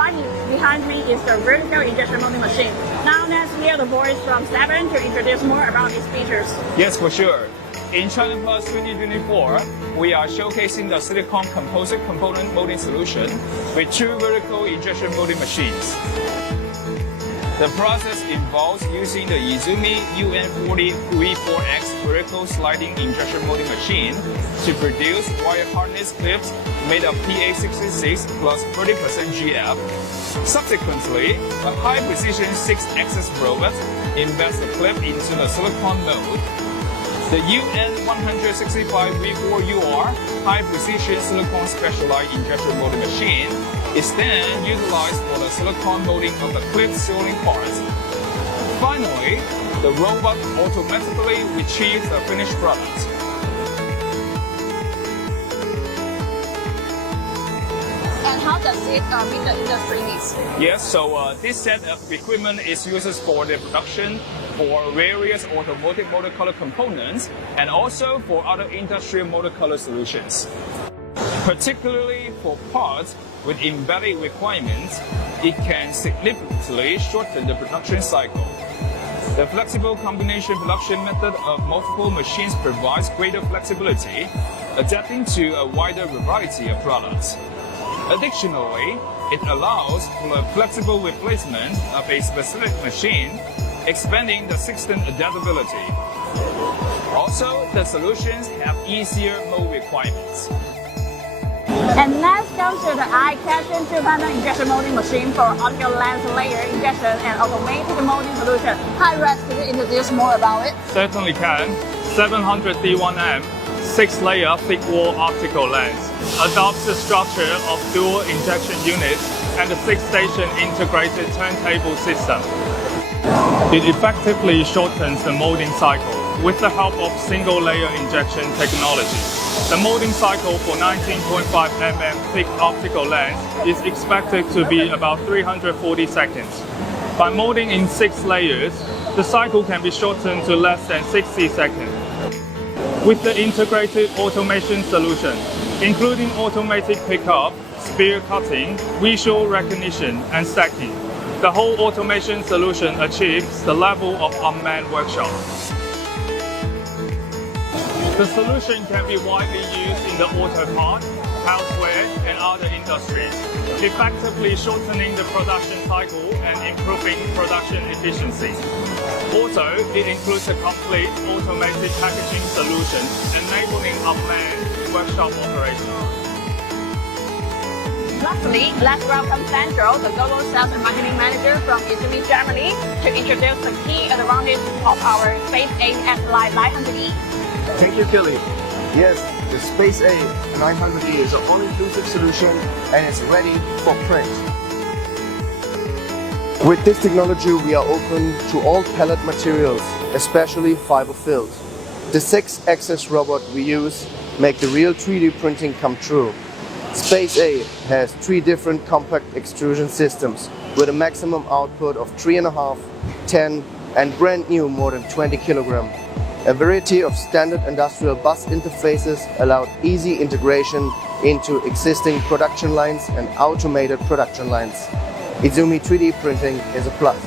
right behind me is the vertical injection molding machine. Now let's hear the voice from Stephen to introduce more about its features. Yes, for sure. In Chinaplas 2024, we are showcasing the silicone composite component molding solution with 2 vertical injection molding machines. The process involves using the YIZUMI UN40 V4X vertical sliding injection molding machine to produce wire harness clips made of PA66 plus 30% GF. Subsequently, a high-precision 6-axis robot embeds the clip into the silicone mold. The UN165 V4UR high-precision silicone specialized injection molding machine is then utilized for the silicone molding of the clip sealing parts. Finally, the robot automatically retrieves the finished product. And how does it meet the industry needs? Yes, so this set of equipment is used for the production for various automotive motor color components and also for other industrial motor color solutions. Particularly for parts with embedded requirements, it can significantly shorten the production cycle. The flexible combination production method of multiple machines provides greater flexibility, adapting to a wider variety of products. Additionally, it allows for a flexible replacement of a specific machine, expanding the system adaptability. Also, the solutions have easier mold requirements. And let's go to the eye-catching 2-burner injection molding machine for optical lens layer injection and automated molding solution. Hi Rex, can you introduce more about it? Certainly can. 700 D1M 6-layer thick wall optical lens adopts the structure of dual injection units and a 6-station integrated turntable system. It effectively shortens the molding cycle with the help of single-layer injection technology. The molding cycle for 19.5 mm thick optical lens is expected to be about 340 seconds. By molding in 6 layers, the cycle can be shortened to less than 60 seconds. With the integrated automation solution, including automatic pickup, spear cutting, visual recognition, and stacking, the whole automation solution achieves the level of unmanned workshop. The solution can be widely used in the auto part, houseware, and other industries, effectively shortening the production cycle and improving production efficiency. Also, it includes a complete automated packaging solution, enabling unmanned workshop operations. Lastly, let's welcome Sandro, the Global Sales and Marketing Manager from YIZUMI, Germany, to introduce the key advantage of our Space A S-Line 900E. Thank you, Kelly. Yes, the Space A 900E is an all-inclusive solution and it's ready for print. With this technology, we are open to all pellet materials, especially fiber-filled. The 6-axis robot we use make the real 3D printing come true. Space A has 3 different compact extrusion systems with a maximum output of 3.5, 10 and brand new more than 20 kg. A variety of standard industrial bus interfaces allowed easy integration into existing production lines and automated production lines. YIZUMI 3D printing is a plus.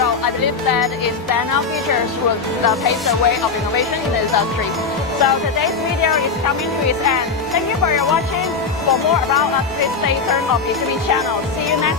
I believe that its standout features will pave the way of innovation in the industry. So today's video is coming to its end. Thank you for your watching. For more about us, please stay tuned on YIZUMI channel. See you next time.